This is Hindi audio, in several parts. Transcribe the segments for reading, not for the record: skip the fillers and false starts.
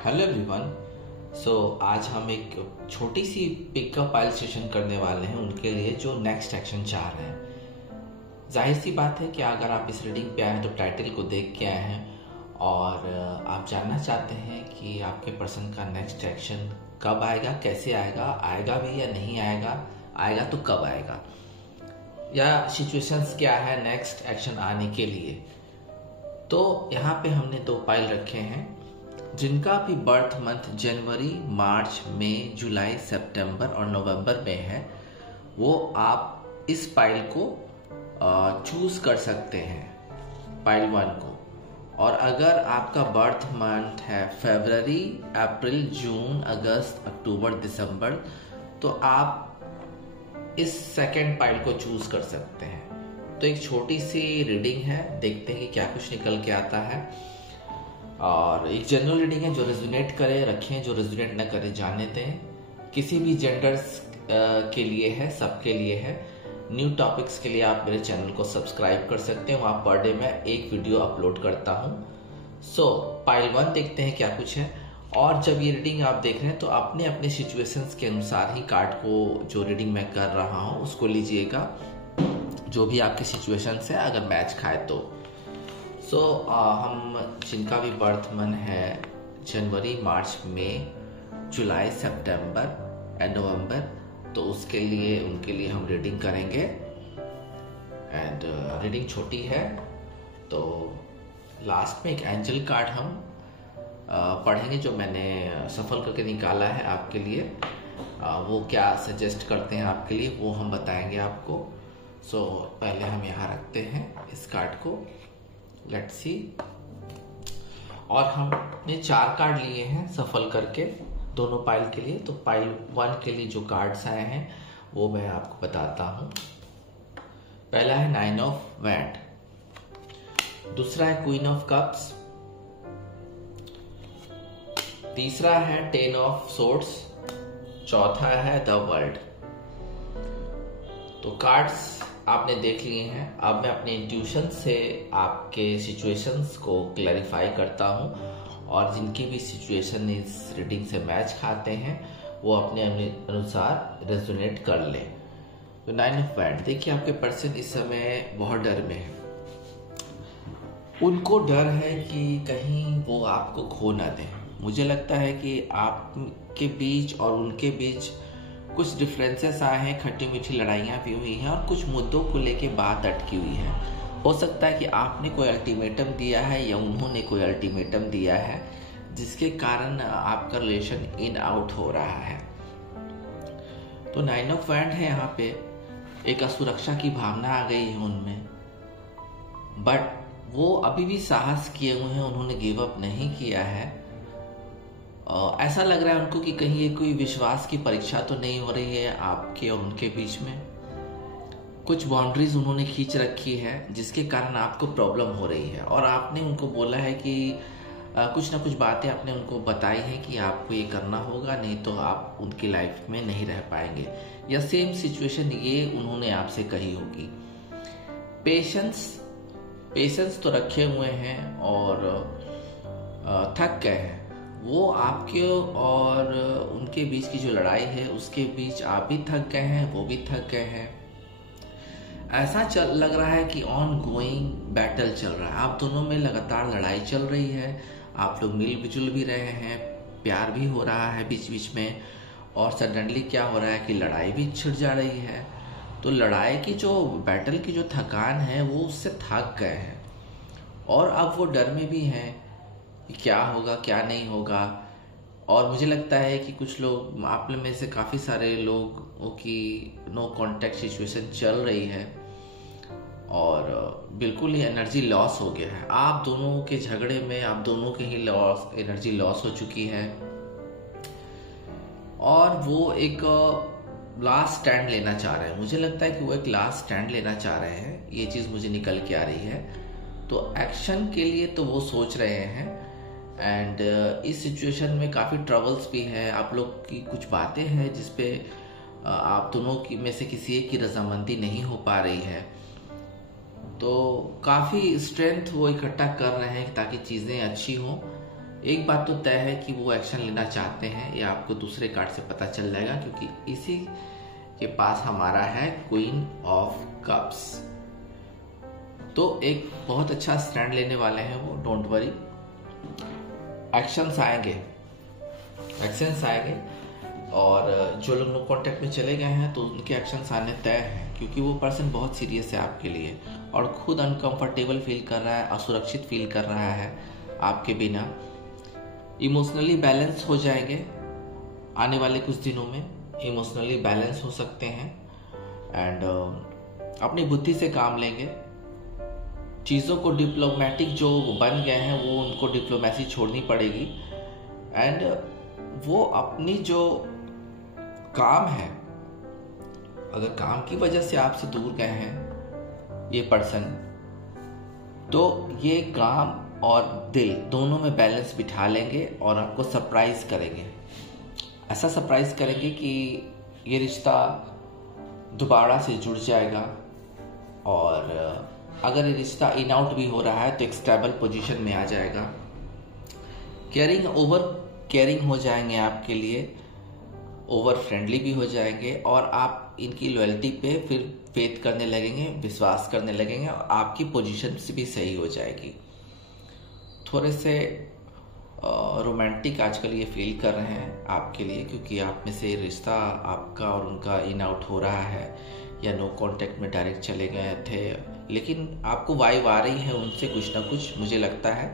Hello everyone. आज हम एक छोटी सी पिकअप पाइल सेशन करने वाले हैं उनके लिए जो नेक्स्ट एक्शन चाह रहे हैं। जाहिर सी बात है कि अगर आप इस रीडिंग पे आए हैं तो टाइटल को देख के आए हैं और आप जानना चाहते हैं कि आपके पर्सन का नेक्स्ट एक्शन कब आएगा, कैसे आएगा, आएगा भी या नहीं आएगा, आएगा तो कब आएगा, या सिचुएशंस क्या है नेक्स्ट एक्शन आने के लिए। तो यहाँ पे हमने 2 पाइल रखे हैं जिनका भी बर्थ मंथ जनवरी, मार्च, मई, जुलाई, सितंबर और नवंबर में है। वो आप इस पाइल को चूज कर सकते हैं, पाइल 1 को। और अगर आपका बर्थ मंथ है फरवरी, अप्रैल, जून, अगस्त, अक्टूबर, दिसंबर, तो आप इस सेकंड पाइल को चूज कर सकते हैं। तो एक छोटी सी रीडिंग है, देखते हैं कि क्या कुछ निकल के आता है। और एक जनरल रीडिंग है, जो रेजोनेट करे रखें, जो रेजोनेट न करे जाने दें। किसी भी जेंडर्स के लिए है, सबके लिए है। न्यू टॉपिक्स के लिए आप मेरे चैनल को सब्सक्राइब कर सकते हैं, वहाँ पर डे मैं एक वीडियो अपलोड करता हूँ। पाइल 1 देखते हैं क्या कुछ है। और जब ये रीडिंग आप देख रहे हैं तो अपने अपने सिचुएशंस के अनुसार ही कार्ड को, जो रीडिंग मैं कर रहा हूँ उसको लीजिएगा, जो भी आपकी सिचुएशंस है, अगर मैच खाए तो। हम जिनका भी बर्थ मंथ है जनवरी, मार्च, मई, जुलाई, सितंबर एंड नवंबर, तो उसके लिए उनके लिए हम रीडिंग करेंगे। एंड रीडिंग छोटी है, तो लास्ट में एक एंजल कार्ड हम पढ़ेंगे जो मैंने सफल करके निकाला है आपके लिए। वो क्या सजेस्ट करते हैं आपके लिए वो हम बताएंगे आपको। पहले हम यहाँ रखते हैं इस कार्ड को, लेट्स सी। और हमने 4 कार्ड लिए हैं सफल करके दोनों पाइल के लिए। तो पाइल 1 के लिए जो कार्ड्स आए हैं वो मैं आपको बताता हूं। पहला है 9 ऑफ वैंड, दूसरा है क्वीन ऑफ कप्स, तीसरा है 10 ऑफ सोर्ड्स, चौथा है द वर्ल्ड। तो कार्ड्स आपने देख लिए हैं। अब मैं अपने इंट्यूशन से आपके सिचुएशंस को क्लैरिफाई करता हूं, और जिनकी भी सिचुएशन इस रीडिंग से मैच खाते हैं वो अपने अनुसार रेजोनेट कर लें। तो 9 ऑफ वैंड, देखिए आपके पर्सन इस समय बहुत डर में है। उनको डर है कि कहीं वो आपको खो ना दें। मुझे लगता है कि आपके बीच और उनके बीच कुछ डिफरेंसेस आए हैं, खट्टी मीठी लड़ाइयाँ भी हुई हैं और कुछ मुद्दों को लेके बात अटकी हुई है। हो सकता है कि आपने कोई अल्टीमेटम दिया है या उन्होंने कोई अल्टीमेटम दिया है, जिसके कारण आपका रिलेशन इन आउट हो रहा है। तो 9 ऑफ वैंड है यहाँ पे, एक असुरक्षा की भावना आ गई है उनमें, बट वो अभी भी साहस किए हुए हैं, उन्होंने गिव अप नहीं किया है। ऐसा लग रहा है उनको कि कहीं ये कोई विश्वास की परीक्षा तो नहीं हो रही है आपके और उनके बीच में। कुछ बाउंड्रीज उन्होंने खींच रखी है जिसके कारण आपको प्रॉब्लम हो रही है, और आपने उनको बोला है कि कुछ ना कुछ बातें आपने उनको बताई है कि आपको ये करना होगा, नहीं तो आप उनकी लाइफ में नहीं रह पाएंगे, या सेम सिचुएशन ये उन्होंने आपसे कही होगी। पेशेंस तो रखे हुए हैं और थक गए हैं वो। आपके और उनके बीच की जो लड़ाई है उसके बीच आप भी थक गए हैं, वो भी थक गए हैं। ऐसा लग रहा है कि ऑन गोइंग बैटल चल रहा है, आप दोनों में लगातार लड़ाई चल रही है। आप लोग मिलजुल भी रहे हैं, प्यार भी हो रहा है बीच बीच में, और सडनली क्या हो रहा है कि लड़ाई भी छिड़ जा रही है। तो लड़ाई की जो बैटल की जो थकान है वो उससे थक गए हैं, और अब वो डर में भी हैं क्या होगा क्या नहीं होगा। और मुझे लगता है कि कुछ लोग, आप में से काफ़ी सारे लोगों की नो कांटेक्ट सिचुएशन चल रही है, और बिल्कुल ही एनर्जी लॉस हो गया है। आप दोनों के झगड़े में आप दोनों के ही एनर्जी लॉस हो चुकी है, और वो एक लास्ट स्टैंड लेना चाह रहे हैं। मुझे लगता है कि वो एक लास्ट स्टैंड लेना चाह रहे हैं, ये चीज़ मुझे निकल के आ रही है। तो एक्शन के लिए तो वो सोच रहे हैं, एंड इस सिचुएशन में काफ़ी ट्रबल्स भी है। आप लोग की कुछ बातें हैं जिसपे आप दोनों की में से किसी एक की रजामंदी नहीं हो पा रही है। तो काफ़ी स्ट्रेंथ वो इकट्ठा कर रहे हैं ताकि चीज़ें अच्छी हों, एक बात तो तय है कि वो एक्शन लेना चाहते हैं, ये आपको दूसरे कार्ड से पता चल जाएगा, क्योंकि इसी के पास हमारा है क्वीन ऑफ कप्स। तो एक बहुत अच्छा स्टैंड लेने वाले हैं वो, डोंट वरी। एक्शंस आएंगे और जो लोग नो कांटेक्ट में चले गए हैं तो उनके एक्शंस आने तय हैं, क्योंकि वो पर्सन बहुत सीरियस है आपके लिए और खुद अनकंफर्टेबल फील कर रहा है, असुरक्षित फील कर रहा है आपके बिना। इमोशनली बैलेंस हो जाएंगे आने वाले कुछ दिनों में, इमोशनली बैलेंस हो सकते हैं एंड अपनी बुद्धि से काम लेंगे। चीज़ों को डिप्लोमेटिक जो बन गए हैं वो उनको डिप्लोमेसी छोड़नी पड़ेगी एंड वो अपनी जो काम है, अगर काम की वजह से आपसे दूर गए हैं ये पर्सन, तो ये काम और दिल दोनों में बैलेंस बिठा लेंगे और आपको सरप्राइज करेंगे। ऐसा सरप्राइज करेंगे कि ये रिश्ता दोबारा से जुड़ जाएगा और अगर ये रिश्ता इन आउट भी हो रहा है तो एक स्टेबल पोजीशन में आ जाएगा। केयरिंग ओवर केयरिंग हो जाएंगे आपके लिए, ओवर फ्रेंडली भी हो जाएंगे और आप इनकी लॉयल्टी पे फिर फेथ करने लगेंगे, विश्वास करने लगेंगे और आपकी पोजीशन भी सही हो जाएगी। थोड़े से रोमांटिक आजकल ये फील कर रहे हैं आपके लिए, क्योंकि आप में से रिश्ता आपका और उनका इन आउट हो रहा है या नो कांटेक्ट में डायरेक्ट चले गए थे, लेकिन आपको वाइब आ रही है उनसे कुछ ना कुछ, मुझे लगता है।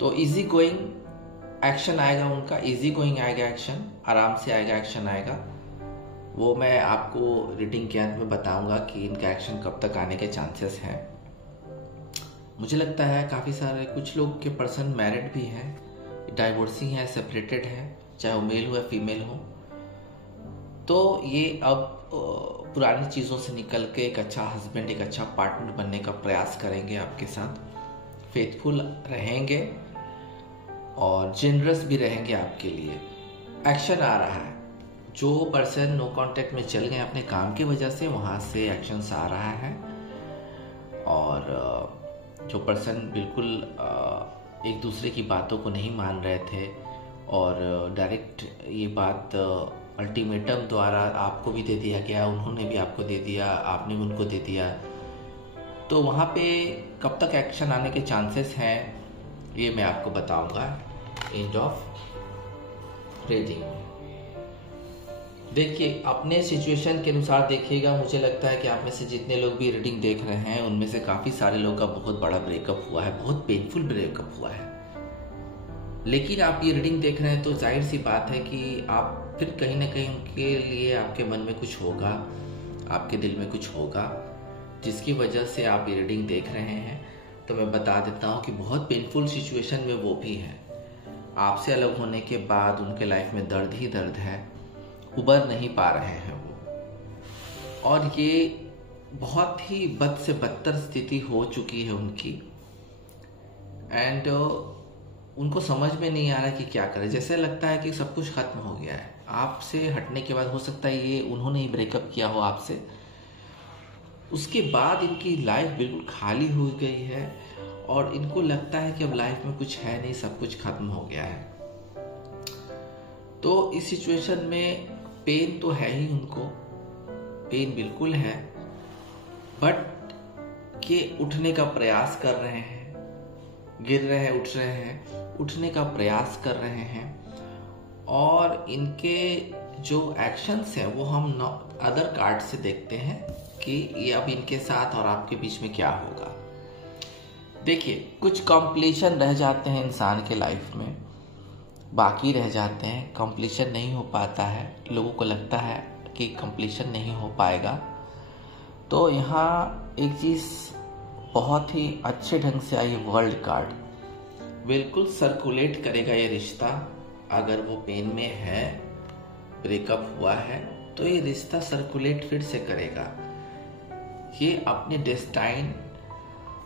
तो इजी गोइंग एक्शन आएगा उनका, इजी गोइंग आएगा एक्शन, आराम से आएगा एक्शन आएगा। वो मैं आपको रीडिंग के अंत में बताऊंगा कि इनका एक्शन कब तक आने के चांसेस हैं। मुझे लगता है काफ़ी सारे कुछ लोग के पर्सन मैरिड भी हैं, डाइवोर्सी हैं, सेपरेटेड हैं, चाहे वो मेल हो या फीमेल हो। तो ये अब पुरानी चीज़ों से निकल के एक अच्छा हस्बैंड, एक अच्छा पार्टनर बनने का प्रयास करेंगे आपके साथ, फेथफुल रहेंगे और जेनरस भी रहेंगे आपके लिए। एक्शन आ रहा है, जो पर्सन नो कांटेक्ट में चल गए अपने काम की वजह से, वहाँ से एक्शंस आ रहा है और जो पर्सन बिल्कुल एक दूसरे की बातों को नहीं मान रहे थे और डायरेक्ट ये बात अल्टीमेटम द्वारा आपको भी दे दिया गया, उन्होंने भी आपको दे दिया, आपने भी उनको दे दिया, तो वहाँ पे कब तक एक्शन आने के चांसेस हैं ये मैं आपको बताऊंगा एंड ऑफ रीडिंग। देखिए अपने सिचुएशन के अनुसार देखिएगा। मुझे लगता है कि आप में से जितने लोग भी रीडिंग देख रहे हैं उनमें से काफ़ी सारे लोगों का बहुत बड़ा ब्रेकअप हुआ है, बहुत पेनफुल ब्रेकअप हुआ है। लेकिन आप ये रीडिंग देख रहे हैं तो जाहिर सी बात है कि आप फिर कहीं ना कहीं उनके लिए आपके मन में कुछ होगा, आपके दिल में कुछ होगा, जिसकी वजह से आप ये रीडिंग देख रहे हैं। तो मैं बता देता हूँ कि बहुत पेनफुल सिचुएशन में वो भी है। आपसे अलग होने के बाद उनके लाइफ में दर्द ही दर्द है, उबर नहीं पा रहे हैं वो, और ये बहुत ही बद से बदतर स्थिति हो चुकी है उनकी एंड उनको समझ में नहीं आ रहा कि क्या करें। जैसे लगता है कि सब कुछ खत्म हो गया है। आपसे हटने के बाद हो सकता है ये उन्होंने ही ब्रेकअप किया हो आपसे, उसके बाद इनकी लाइफ बिल्कुल खाली हो गई है और इनको लगता है कि अब लाइफ में कुछ है नहीं, सब कुछ खत्म हो गया है। तो इस सिचुएशन में पेन तो है ही, उनको पेन बिल्कुल है, बट के उठने का प्रयास कर रहे हैं, गिर रहे हैं, उठ रहे हैं, उठने का प्रयास कर रहे हैं और इनके जो एक्शंस हैं वो हम अदर कार्ड से देखते हैं कि ये अब इनके साथ और आपके बीच में क्या होगा। देखिए कुछ कॉम्प्लीशन रह जाते हैं इंसान के लाइफ में, बाकी रह जाते हैं, कंप्लीशन नहीं हो पाता है, लोगों को लगता है कि कंप्लीशन नहीं हो पाएगा। तो यहाँ एक चीज़ बहुत ही अच्छे ढंग से आई, वर्ल्ड कार्ड बिल्कुल सर्कुलेट करेगा ये रिश्ता। अगर वो पेन में है, ब्रेकअप हुआ है, तो ये रिश्ता सर्कुलेट फिर से करेगा, ये अपने डेस्टाइन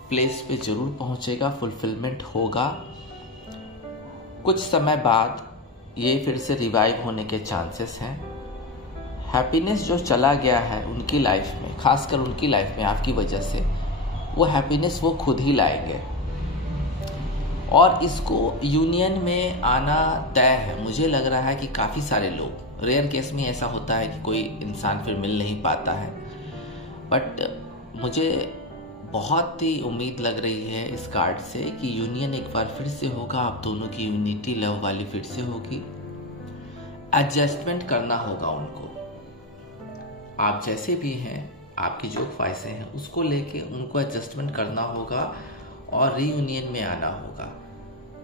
प्लेस पे जरूर पहुंचेगा, फुलफिलमेंट होगा। कुछ समय बाद ये फिर से रिवाइव होने के चांसेस हैं। हैप्पीनेस जो चला गया है उनकी लाइफ में, खासकर उनकी लाइफ में आपकी वजह से, वो हैप्पीनेस वो खुद ही लाएंगे और इसको यूनियन में आना तय है। मुझे लग रहा है कि काफ़ी सारे लोग, रेयर केस में ऐसा होता है कि कोई इंसान फिर मिल नहीं पाता है, बट मुझे बहुत ही उम्मीद लग रही है इस कार्ड से कि यूनियन एक बार फिर से होगा, आप दोनों की यूनिटी लव वाली फिर से होगी। एडजस्टमेंट करना होगा उनको, आप जैसे भी हैं, आपकी जो ख्वाहिशें हैं उसको लेके उनको एडजस्टमेंट करना होगा और रीयूनियन में आना होगा।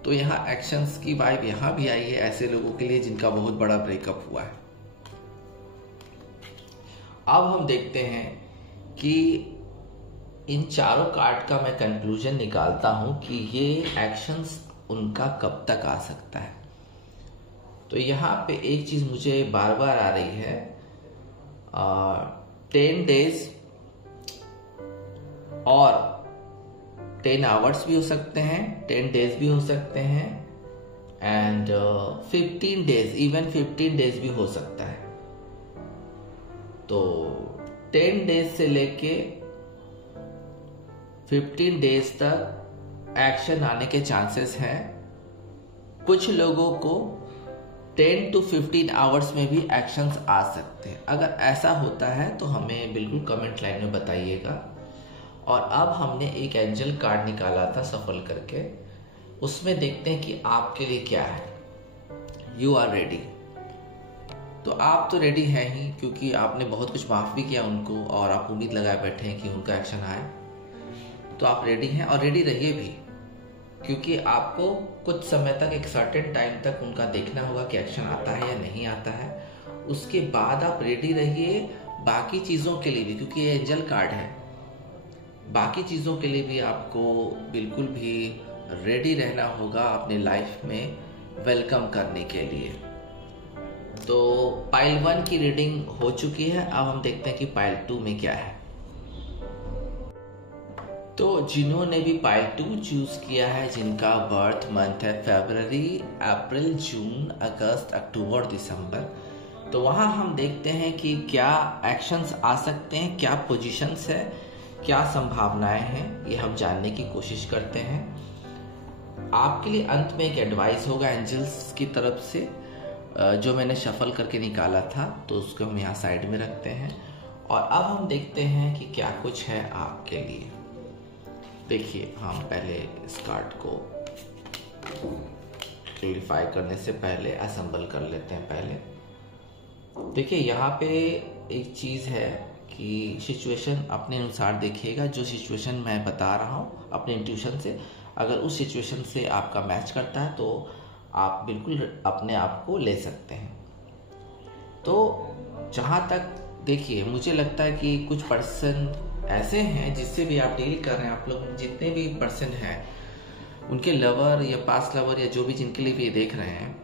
तो यहाँ एक्शंस की वाइब यहाँ भी आई है ऐसे लोगों के लिए जिनका बहुत बड़ा ब्रेकअप हुआ है। अब हम देखते हैं कि इन चारों कार्ड का मैं कंक्लूजन निकालता हूं कि ये एक्शंस उनका कब तक आ सकता है। तो यहाँ पे एक चीज मुझे बार बार आ रही है, 10 डेज और 10 आवर्स भी हो सकते हैं, 10 डेज भी हो सकते हैं, एंड 15 डेज, इवन 15 डेज भी हो सकता है। तो 10 डेज से लेके 15 डेज तक एक्शन आने के चांसेस हैं। कुछ लोगों को 10 to 15 आवर्स में भी एक्शंस आ सकते हैं। अगर ऐसा होता है तो हमें बिल्कुल कमेंट लाइन में बताइएगा। और अब हमने एक एंजल कार्ड निकाला था सफल करके, उसमें देखते हैं कि आपके लिए क्या है। You are ready. तो आप तो रेडी हैं ही, क्योंकि आपने बहुत कुछ माफ भी किया उनको और आप उम्मीद लगाए बैठे हैं कि उनका एक्शन आए। तो आप रेडी हैं और रेडी रहिए भी, क्योंकि आपको कुछ समय तक, एक सर्टेन टाइम तक उनका देखना होगा कि एक्शन आता है या नहीं आता है। उसके बाद आप रेडी रहिए बाकी चीज़ों के लिए भी, क्योंकि ये एंजल कार्ड है। बाकी चीज़ों के लिए भी आपको बिल्कुल भी रेडी रहना होगा अपने लाइफ में वेलकम करने के लिए। तो पाइल 1 की रीडिंग हो चुकी है। अब हम देखते हैं कि पाइल 2 में क्या है। तो जिन्होंने भी पाइल 2 चूज किया है, जिनका बर्थ मंथ है फरवरी, अप्रैल, जून, अगस्त, अक्टूबर, दिसंबर, तो वहां हम देखते हैं कि क्या एक्शंस आ सकते हैं, क्या पोजीशंस है, क्या संभावनाएं हैं, ये हम जानने की कोशिश करते हैं। आपके लिए अंत में एक एडवाइस होगा एंजल्स की तरफ से, जो मैंने शफल करके निकाला था, तो उसको हम यहाँ साइड में रखते हैं। और अब हम देखते हैं कि क्या कुछ है आपके लिए। देखिए, हम पहले इस कार्ड को क्लैरिफाई करने से पहले असेंबल कर लेते हैं। पहले देखिए, यहाँ पे एक चीज़ है कि सिचुएशन अपने अनुसार देखिएगा। जो सिचुएशन मैं बता रहा हूँ अपने इंट्यूशन से, अगर उस सिचुएशन से आपका मैच करता है तो आप बिल्कुल अपने आप को ले सकते हैं। तो जहाँ तक देखिए, मुझे लगता है कि कुछ पर्सन ऐसे हैं जिससे भी आप डील कर रहे हैं, आप लोग जितने भी पर्सन हैं, उनके लवर या पास्ट लवर या जो भी जिनके लिए भी ये देख रहे हैं,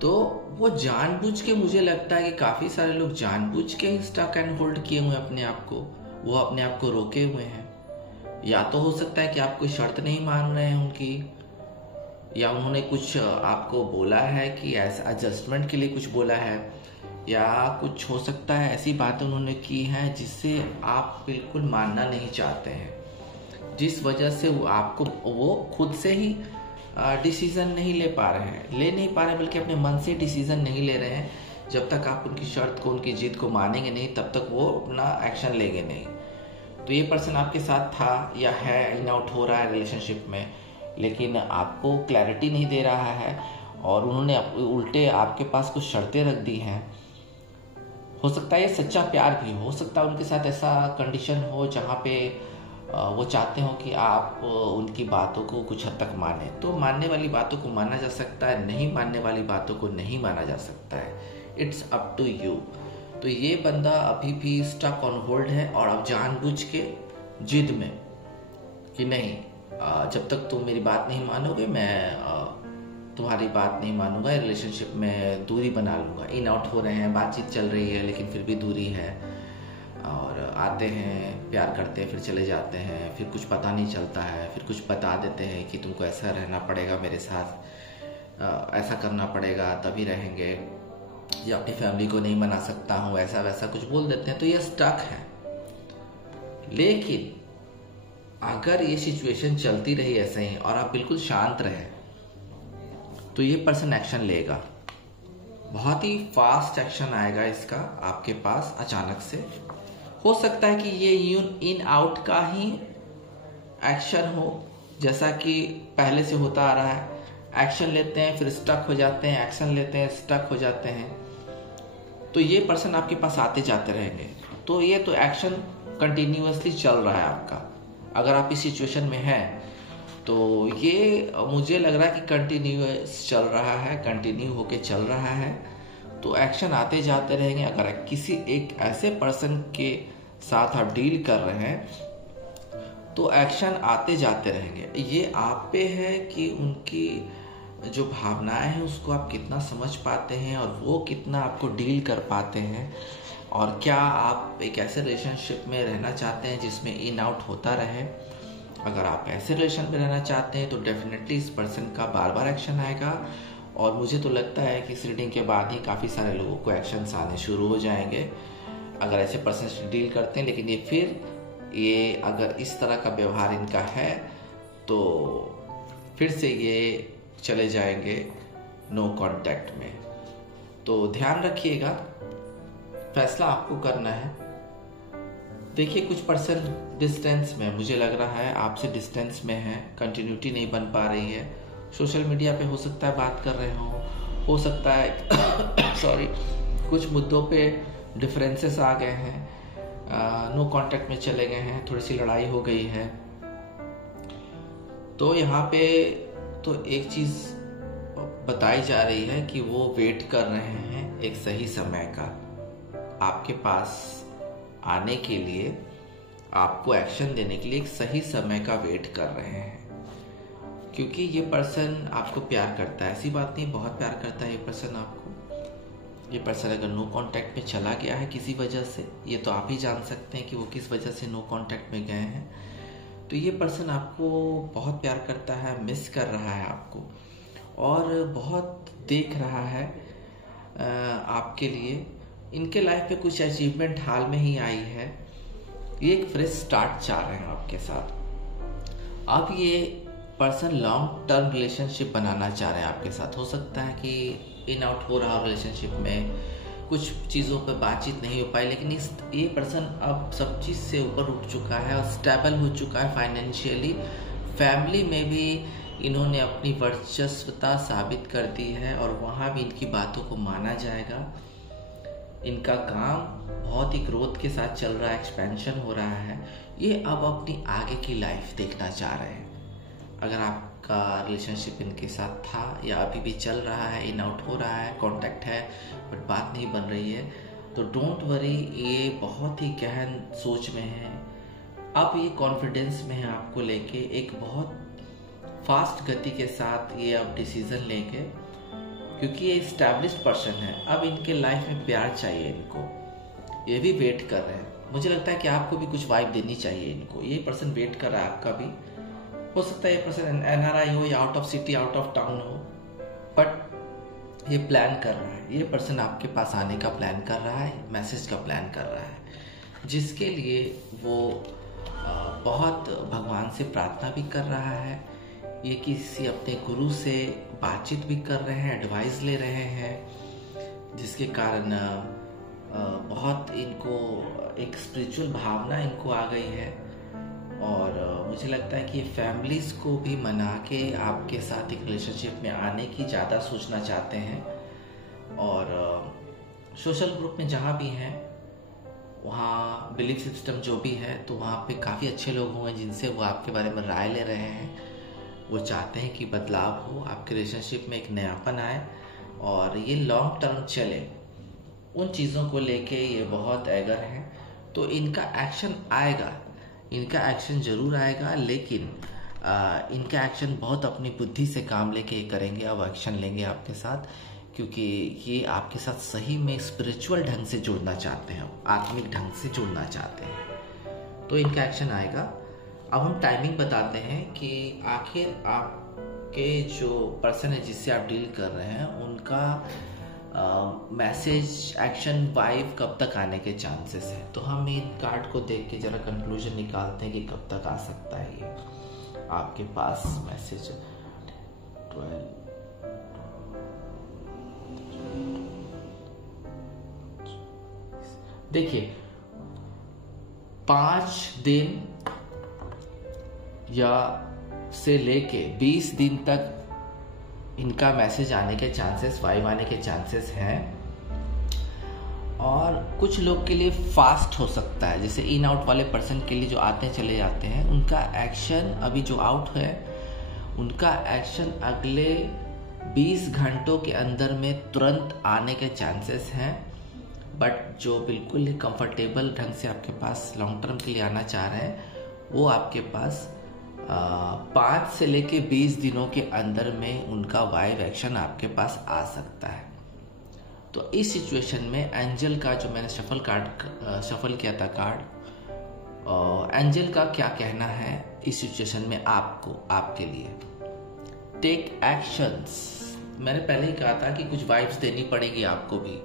तो वो जानबूझ के, मुझे लगता है कि काफी सारे लोग जानबूझ के स्टक एंड होल्ड किए हुए अपने आप को, वो अपने आप को रोके हुए हैं। या तो हो सकता है कि आप कोई शर्त नहीं मान रहे हैं उनकी, या उन्होंने कुछ आपको बोला है कि ऐसा एडजस्टमेंट के लिए कुछ बोला है, या कुछ हो सकता है ऐसी बातें उन्होंने की हैं जिससे आप बिल्कुल मानना नहीं चाहते हैं, जिस वजह से वो खुद से ही डिसीजन नहीं ले पा रहे हैं, बल्कि अपने मन से डिसीजन नहीं ले रहे हैं। जब तक आप उनकी शर्त को, उनकी जिद को मानेंगे नहीं, तब तक वो अपना एक्शन लेंगे नहीं। तो ये पर्सन आपके साथ था या है, इन आउट हो रहा है रिलेशनशिप में, लेकिन आपको क्लैरिटी नहीं दे रहा है और उन्होंने उल्टे आपके पास कुछ शर्तें रख दी हैं। हो सकता है ये सच्चा प्यार भी हो सकता है उनके साथ ऐसा कंडीशन हो जहाँ पे वो चाहते हो कि आप उनकी बातों को कुछ हद तक माने। तो मानने वाली बातों को माना जा सकता है, नहीं मानने वाली बातों को नहीं माना जा सकता है। It's up to you. तो ये बंदा अभी भी स्टक ऑन होल्ड है और अब जानबूझ के जिद में कि नहीं, जब तक तुम मेरी बात नहीं मानोगे, मैं तुम्हारी बात नहीं मानूंगा, रिलेशनशिप में दूरी बना लूंगा। इन आउट हो रहे हैं, बातचीत चल रही है, लेकिन फिर भी दूरी है, और आते हैं, प्यार करते हैं, फिर चले जाते हैं, फिर कुछ पता नहीं चलता है, फिर कुछ बता देते हैं कि तुमको ऐसा रहना पड़ेगा मेरे साथ, ऐसा करना पड़ेगा तभी रहेंगे, या अपनी फैमिली को नहीं मना सकता हूँ, ऐसा वैसा कुछ बोल देते हैं। तो ये स्टक है। लेकिन अगर ये सिचुएशन चलती रही ऐसे ही और आप बिल्कुल शांत रहे तो ये पर्सन एक्शन लेगा, बहुत ही फास्ट एक्शन आएगा इसका आपके पास अचानक से। हो सकता है कि ये इन आउट का ही एक्शन हो, जैसा कि पहले से होता आ रहा है। एक्शन लेते हैं फिर स्टक हो जाते हैं, एक्शन लेते हैं स्टक हो जाते हैं, तो ये पर्सन आपके पास आते जाते रहेंगे। तो ये तो एक्शन कंटिन्यूअसली चल रहा है आपका। अगर आप इस सिचुएशन में हैं तो ये मुझे लग रहा है कि कंटिन्यूअस चल रहा है, कंटिन्यू होके चल रहा है, तो एक्शन आते जाते रहेंगे। अगर किसी एक ऐसे पर्सन के साथ आप डील कर रहे हैं तो एक्शन आते जाते रहेंगे। ये आप पे है कि उनकी जो भावनाएं हैं उसको आप कितना समझ पाते हैं और वो कितना आपको डील कर पाते हैं, और क्या आप एक ऐसे रिलेशनशिप में रहना चाहते हैं जिसमें इन आउट होता रहे। अगर आप ऐसे रिलेशन में रहना चाहते हैं तो डेफिनेटली इस पर्सन का बार बार एक्शन आएगा, और मुझे तो लगता है कि इस रीडिंग के बाद ही काफ़ी सारे लोगों को एक्शंस आने शुरू हो जाएंगे अगर ऐसे पर्सन से डील करते हैं। लेकिन ये अगर इस तरह का व्यवहार इनका है तो फिर से ये चले जाएंगे नो कांटेक्ट में। तो ध्यान रखिएगा, फैसला आपको करना है। देखिए कुछ पर्सन डिस्टेंस में, मुझे लग रहा है आपसे डिस्टेंस में है, कंटिन्यूटी नहीं बन पा रही है। सोशल मीडिया पे हो सकता है बात कर रहे हो सकता है सॉरी कुछ मुद्दों पे डिफरेंसेस आ गए हैं, नो कांटेक्ट में चले गए हैं, थोड़ी सी लड़ाई हो गई है। तो यहाँ पे तो एक चीज बताई जा रही है कि वो वेट कर रहे हैं एक सही समय का आपके पास आने के लिए, आपको एक्शन देने के लिए एक सही समय का वेट कर रहे हैं। क्योंकि ये पर्सन आपको प्यार करता है, ऐसी बात नहीं, बहुत प्यार करता है ये पर्सन आपको। ये पर्सन अगर नो कांटेक्ट में चला गया है किसी वजह से, ये तो आप ही जान सकते हैं कि वो किस वजह से नो कांटेक्ट में गए हैं, तो ये पर्सन आपको बहुत प्यार करता है, मिस कर रहा है आपको, और बहुत देख रहा है आपके लिए। इनके लाइफ में कुछ अचीवमेंट हाल में ही आई है, ये एक फ्रेश स्टार्ट चाह रहे हैं आपके साथ। अब ये पर्सन लॉन्ग टर्म रिलेशनशिप बनाना चाह रहे हैं आपके साथ। हो सकता है कि इन आउट हो रहा रिलेशनशिप में, कुछ चीज़ों पर बातचीत नहीं हो पाई, लेकिन ये पर्सन अब सब चीज़ से ऊपर उठ चुका है और स्टेबल हो चुका है फाइनेंशियली। फैमिली में भी इन्होंने अपनी वर्चस्वता साबित कर दी है और वहाँ भी इनकी बातों को माना जाएगा। इनका काम बहुत ही ग्रोथ के साथ चल रहा है, एक्सपेंशन हो रहा है। ये अब अपनी आगे की लाइफ देखना चाह रहे हैं। अगर आपका रिलेशनशिप इनके साथ था या अभी भी चल रहा है, इन आउट हो रहा है, कांटेक्ट है बट बात नहीं बन रही है, तो डोंट वरी, ये बहुत ही गहन सोच में है। अब ये कॉन्फिडेंस में है आपको लेके, एक बहुत फास्ट गति के साथ ये अब डिसीजन लेंगे, क्योंकि ये एस्टैब्लिश्ड पर्सन है। अब इनके लाइफ में प्यार चाहिए इनको, ये भी वेट कर रहे हैं। मुझे लगता है कि आपको भी कुछ वाइब देनी चाहिए इनको। ये पर्सन वेट कर रहा है आपका भी। हो सकता है ये पर्सन NRI हो या out of city, out of town हो, बट ये प्लान कर रहा है। ये पर्सन आपके पास आने का प्लान कर रहा है, मैसेज का प्लान कर रहा है, जिसके लिए वो बहुत भगवान से प्रार्थना भी कर रहा है। ये किसी अपने गुरु से बातचीत भी कर रहे हैं, एडवाइस ले रहे हैं, जिसके कारण बहुत इनको एक स्पिरिचुअल भावना इनको आ गई है। और मुझे लगता है कि ये फैमिलीज को भी मना के आपके साथ एक रिलेशनशिप में आने की ज़्यादा सोचना चाहते हैं। और सोशल ग्रुप में जहाँ भी हैं, वहाँ बिलीफ सिस्टम जो भी है, तो वहाँ पे काफ़ी अच्छे लोग होंगे जिनसे वो आपके बारे में राय ले रहे हैं। वो चाहते हैं कि बदलाव हो, आपके रिलेशनशिप में एक नयापन आए और ये लॉन्ग टर्म चले। उन चीज़ों को लेके ये बहुत एगर हैं। तो इनका एक्शन आएगा, इनका एक्शन ज़रूर आएगा, लेकिन इनका एक्शन बहुत अपनी बुद्धि से काम लेके ये करेंगे। अब एक्शन लेंगे आपके साथ, क्योंकि ये आपके साथ सही में स्पिरिचुअल ढंग से जुड़ना चाहते हैं, आत्मिक ढंग से जुड़ना चाहते हैं। तो इनका एक्शन आएगा। अब हम टाइमिंग बताते हैं कि आखिर आपके जो पर्सन है जिससे आप डील कर रहे हैं, उनका मैसेज एक्शन वाइब कब तक आने के चांसेस है। तो हम इन कार्ड को देख के जरा कंक्लूजन निकालते हैं कि कब तक आ सकता है ये आपके पास मैसेज। 12 देखिए 5 दिन या से लेके 20 दिन तक इनका मैसेज आने के चांसेस, वाइब आने के चांसेस हैं। और कुछ लोग के लिए फास्ट हो सकता है, जैसे इन आउट वाले पर्सन के लिए जो आते चले जाते हैं, उनका एक्शन अभी जो आउट है उनका एक्शन अगले 20 घंटों के अंदर में तुरंत आने के चांसेस हैं। बट जो बिल्कुल ही कंफर्टेबल ढंग से आपके पास लॉन्ग टर्म के लिए आना चाह रहे हैं वो आपके पास 5 से लेके 20 दिनों के अंदर में उनका वाइब एक्शन आपके पास आ सकता है। तो इस सिचुएशन में एंजल का जो मैंने शफल किया था कार्ड, एंजल का क्या कहना है इस सिचुएशन में आपको, आपके लिए। Take actions. मैंने पहले ही कहा था कि कुछ वाइब्स देनी पड़ेगी आपको भी।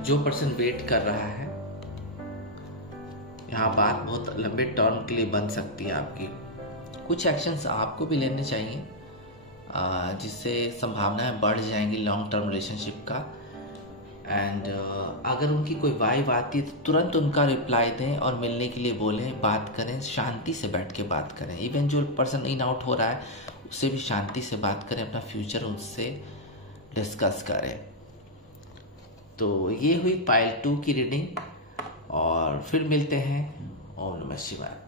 जो पर्सन वेट कर रहा है, यहाँ बात बहुत लंबे टर्म के लिए बन सकती है आपकी। कुछ एक्शंस आपको भी लेने चाहिए जिससे संभावनाएं बढ़ जाएंगी लॉन्ग टर्म रिलेशनशिप का। एंड अगर उनकी कोई वाइब आती है तो तुरंत उनका रिप्लाई दें और मिलने के लिए बोलें, बात करें, शांति से बैठ के बात करें। इवन जो पर्सन इन आउट हो रहा है उससे भी शांति से बात करें, अपना फ्यूचर उससे डिस्कस करें। तो ये हुई पाइल 2 की रीडिंग और फिर मिलते हैं। ओम नमः शिवाय।